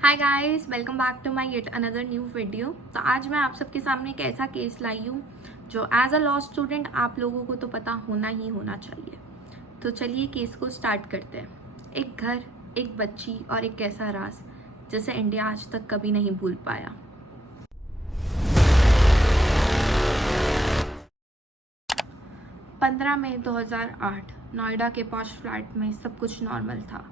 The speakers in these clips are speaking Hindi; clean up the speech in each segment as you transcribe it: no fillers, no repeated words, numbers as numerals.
Hi guys, welcome back to my yet another new video. तो आज मैं आप सबके सामने एक ऐसा केस लाई हूँ जो एज अ लॉ स्टूडेंट आप लोगों को तो पता होना ही होना चाहिए। तो चलिए केस को स्टार्ट करते हैं। एक घर, एक बच्ची और एक ऐसा राज जिसे इंडिया आज तक कभी नहीं भूल पाया। 15 मई 2008 नोएडा के पॉश फ्लैट में सब कुछ नॉर्मल था,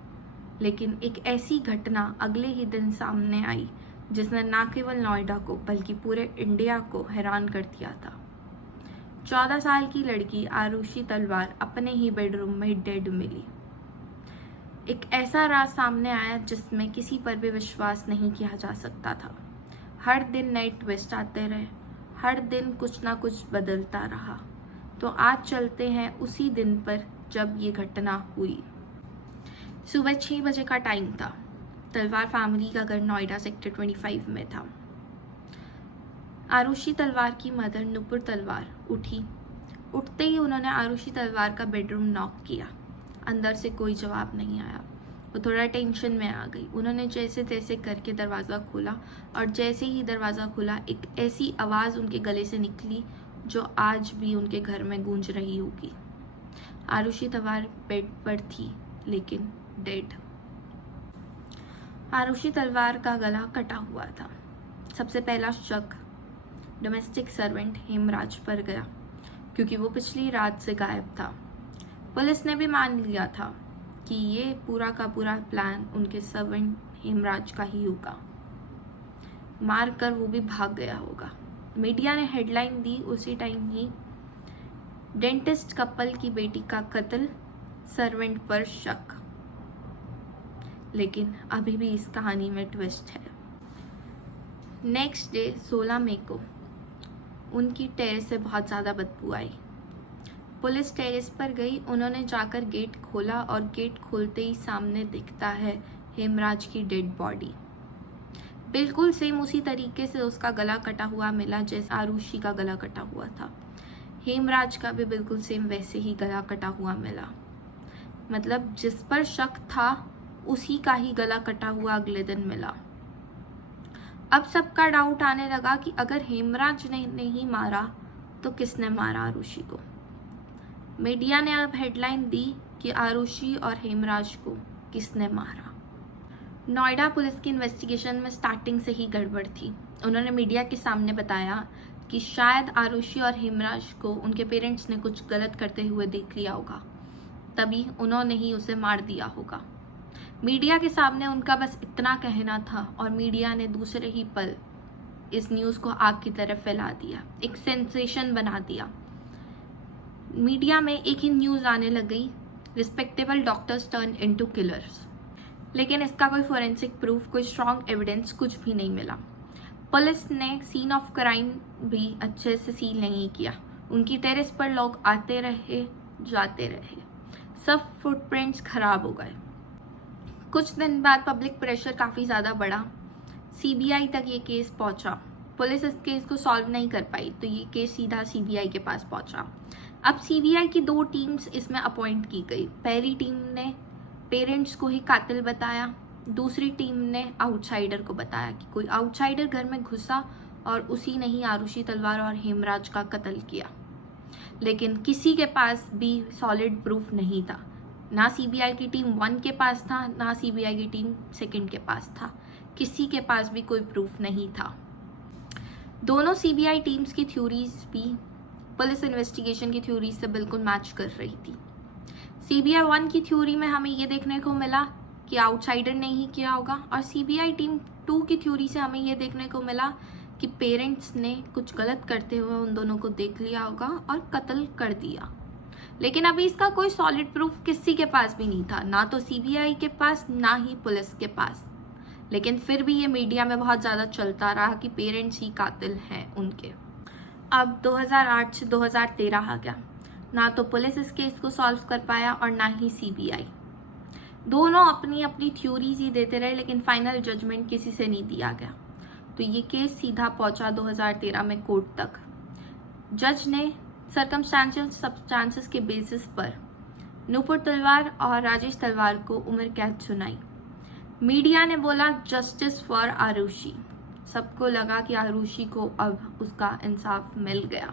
लेकिन एक ऐसी घटना अगले ही दिन सामने आई जिसने न केवल नोएडा को बल्कि पूरे इंडिया को हैरान कर दिया था। 14 साल की लड़की आरुषि तलवार अपने ही बेडरूम में डेड मिली। एक ऐसा राज सामने आया जिसमें किसी पर भी विश्वास नहीं किया जा सकता था। हर दिन नए ट्विस्ट आते रहे, हर दिन कुछ ना कुछ बदलता रहा। तो आज चलते हैं उसी दिन पर जब ये घटना हुई। सुबह 6 बजे का टाइम था। तलवार फैमिली का घर नोएडा सेक्टर 25 में था। आरुषि तलवार की मदर नुपुर तलवार उठी। उठते ही उन्होंने आरुषि तलवार का बेडरूम नॉक किया। अंदर से कोई जवाब नहीं आया। वो थोड़ा टेंशन में आ गई। उन्होंने जैसे तैसे करके दरवाज़ा खोला और जैसे ही दरवाज़ा खुला एक ऐसी आवाज़ उनके गले से निकली जो आज भी उनके घर में गूंज रही होगी। आरुषि तलवार बेड पर थी, लेकिन डेड। आरुषि तलवार का गला कटा हुआ था। सबसे पहला शक डोमेस्टिक सर्वेंट हेमराज पर गया, क्योंकि वो पिछली रात से गायब था। पुलिस ने भी मान लिया था कि ये पूरा का पूरा प्लान उनके सर्वेंट हेमराज का ही होगा। मार कर वो भी भाग गया होगा। मीडिया ने हेडलाइन दी उसी टाइम ही, डेंटिस्ट कपल की बेटी का कत्ल, सर्वेंट पर शक। लेकिन अभी भी इस कहानी में ट्विस्ट है। नेक्स्ट डे 16 मई को उनकी टेरेस से बहुत ज़्यादा बदबू आई। पुलिस टेरेस पर गई। उन्होंने जाकर गेट खोला और गेट खोलते ही सामने दिखता है हेमराज की डेड बॉडी। बिल्कुल सेम उसी तरीके से उसका गला कटा हुआ मिला जैसे आरुषि का गला कटा हुआ था। हेमराज का भी बिल्कुल सेम वैसे ही गला कटा हुआ मिला। मतलब जिस पर शक था उसी का ही गला कटा हुआ अगले दिन मिला। अब सबका डाउट आने लगा कि अगर हेमराज ने नहीं मारा तो किसने मारा आरुषि को। मीडिया ने अब हेडलाइन दी कि आरुषि और हेमराज को किसने मारा। नोएडा पुलिस की इन्वेस्टिगेशन में स्टार्टिंग से ही गड़बड़ थी। उन्होंने मीडिया के सामने बताया कि शायद आरुषि और हेमराज को उनके पेरेंट्स ने कुछ गलत करते हुए देख लिया होगा, तभी उन्होंने ही उसे मार दिया होगा। मीडिया के सामने उनका बस इतना कहना था और मीडिया ने दूसरे ही पल इस न्यूज़ को आग की तरह फैला दिया, एक सेंसेशन बना दिया। मीडिया में एक ही न्यूज़ आने लग गई, respectable doctors turn into killers. लेकिन इसका कोई फोरेंसिक प्रूफ, कोई स्ट्रॉन्ग एविडेंस कुछ भी नहीं मिला। पुलिस ने सीन ऑफ क्राइम भी अच्छे से सील नहीं किया। उनकी टेरेस पर लोग आते रहे, जाते रहे, सब फुटप्रिंट्स खराब हो गए। कुछ दिन बाद पब्लिक प्रेशर काफ़ी ज़्यादा बढ़ा। सीबीआई तक ये केस पहुंचा। पुलिस इस केस को सॉल्व नहीं कर पाई तो ये केस सीधा सीबीआई के पास पहुंचा। अब सीबीआई की 2 टीम्स इसमें अपॉइंट की गई। पहली टीम ने पेरेंट्स को ही कातिल बताया, दूसरी टीम ने आउटसाइडर को बताया कि कोई आउटसाइडर घर में घुसा और उसी ने ही आरुषि तलवार और हेमराज का कत्ल किया। लेकिन किसी के पास भी सॉलिड प्रूफ नहीं था। ना सीबीआई की टीम 1 के पास था, ना सीबीआई की टीम 2 के पास था। किसी के पास भी कोई प्रूफ नहीं था। दोनों सीबीआई टीम्स की थ्योरीज भी पुलिस इन्वेस्टिगेशन की थ्योरी से बिल्कुल मैच कर रही थी। सीबीआई 1 की थ्योरी में हमें ये देखने को मिला कि आउटसाइडर ने ही किया होगा, और सीबीआई टीम 2 की थ्योरी से हमें ये देखने को मिला कि पेरेंट्स ने कुछ गलत करते हुए उन दोनों को देख लिया होगा और कत्ल कर दिया। लेकिन अभी इसका कोई सॉलिड प्रूफ किसी के पास भी नहीं था, ना तो सीबीआई के पास, ना ही पुलिस के पास। लेकिन फिर भी ये मीडिया में बहुत ज़्यादा चलता रहा कि पेरेंट्स ही कातिल हैं उनके। अब 2008 से 2013 आ गया। ना तो पुलिस इस केस को सॉल्व कर पाया और ना ही सीबीआई। दोनों अपनी अपनी थ्योरीज ही देते रहे, लेकिन फाइनल जजमेंट किसी से नहीं दिया गया। तो ये केस सीधा पहुंचा 2013 में कोर्ट तक। जज ने सर्कमस्टांशियल सब्सटेंसेस के बेसिस पर नुपुर तलवार और राजेश तलवार को उम्र कैद सुनाई। मीडिया ने बोला जस्टिस फॉर आरुषि। सबको लगा कि आरुषि को अब उसका इंसाफ मिल गया,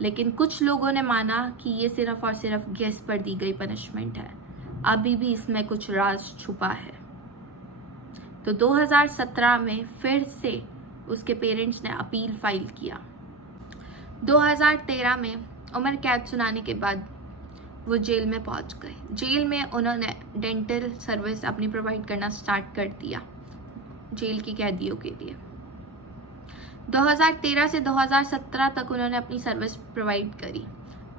लेकिन कुछ लोगों ने माना कि ये सिर्फ और सिर्फ गेस पर दी गई पनिशमेंट है, अभी भी इसमें कुछ राज छुपा है। तो 2017 में फिर से उसके पेरेंट्स ने अपील फाइल किया। 2013 में उम्र कैद सुनाने के बाद वो जेल में पहुंच गए। जेल में उन्होंने डेंटल सर्विस अपनी प्रोवाइड करना स्टार्ट कर दिया जेल के कैदियों के लिए। 2013 से 2017 तक उन्होंने अपनी सर्विस प्रोवाइड करी।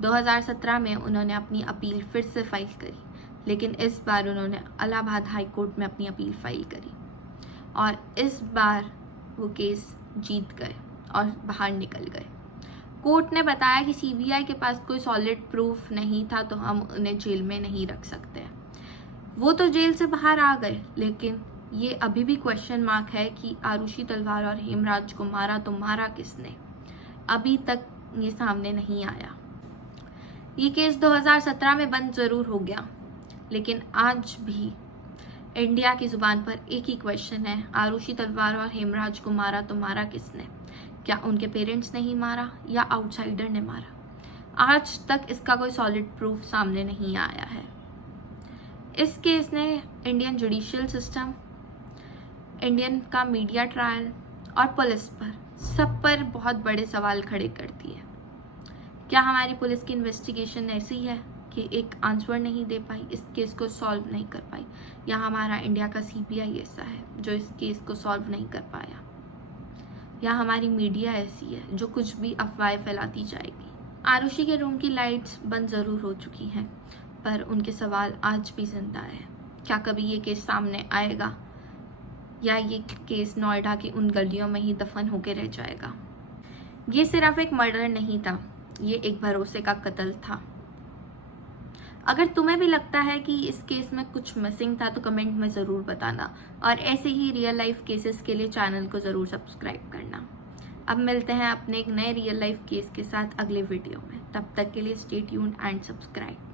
2017 में उन्होंने अपनी अपील फिर से फाइल करी, लेकिन इस बार उन्होंने इलाहाबाद हाई कोर्ट में अपनी अपील फाइल करी और इस बार वो केस जीत गए और बाहर निकल गए। कोर्ट ने बताया कि सीबीआई के पास कोई सॉलिड प्रूफ नहीं था, तो हम उन्हें जेल में नहीं रख सकते। वो तो जेल से बाहर आ गए, लेकिन ये अभी भी क्वेश्चन मार्क है कि आरुषि तलवार और हेमराज को मारा तो मारा किसने, अभी तक ये सामने नहीं आया। ये केस 2017 में बंद जरूर हो गया, लेकिन आज भी इंडिया की जुबान पर एक ही क्वेश्चन है, आरुषि तलवार और हेमराज को मारा तो मारा किसने? क्या उनके पेरेंट्स ने ही मारा या आउटसाइडर ने मारा? आज तक इसका कोई सॉलिड प्रूफ सामने नहीं आया है। इस केस ने इंडियन जुडिशियल सिस्टम, इंडियन का मीडिया ट्रायल और पुलिस पर, सब पर बहुत बड़े सवाल खड़े कर दिए। क्या हमारी पुलिस की इन्वेस्टिगेशन ऐसी है कि एक आंसर नहीं दे पाई, इस केस को सॉल्व नहीं कर पाई, या हमारा इंडिया का सीबीआई ऐसा है जो इस केस को सॉल्व नहीं कर पाया, या हमारी मीडिया ऐसी है जो कुछ भी अफवाहें फैलाती जाएगी? आरुषि के रूम की लाइट्स बंद जरूर हो चुकी हैं, पर उनके सवाल आज भी जिंदा है। क्या कभी ये केस सामने आएगा, या ये केस नोएडा की उन गलियों में ही दफन होकर रह जाएगा? ये सिर्फ एक मर्डर नहीं था, ये एक भरोसे का कत्ल था। अगर तुम्हें भी लगता है कि इस केस में कुछ मिसिंग था तो कमेंट में ज़रूर बताना, और ऐसे ही रियल लाइफ केसेस के लिए चैनल को ज़रूर सब्सक्राइब करना। अब मिलते हैं अपने एक नए रियल लाइफ केस के साथ अगले वीडियो में। तब तक के लिए स्टे ट्यून्ड एंड सब्सक्राइब।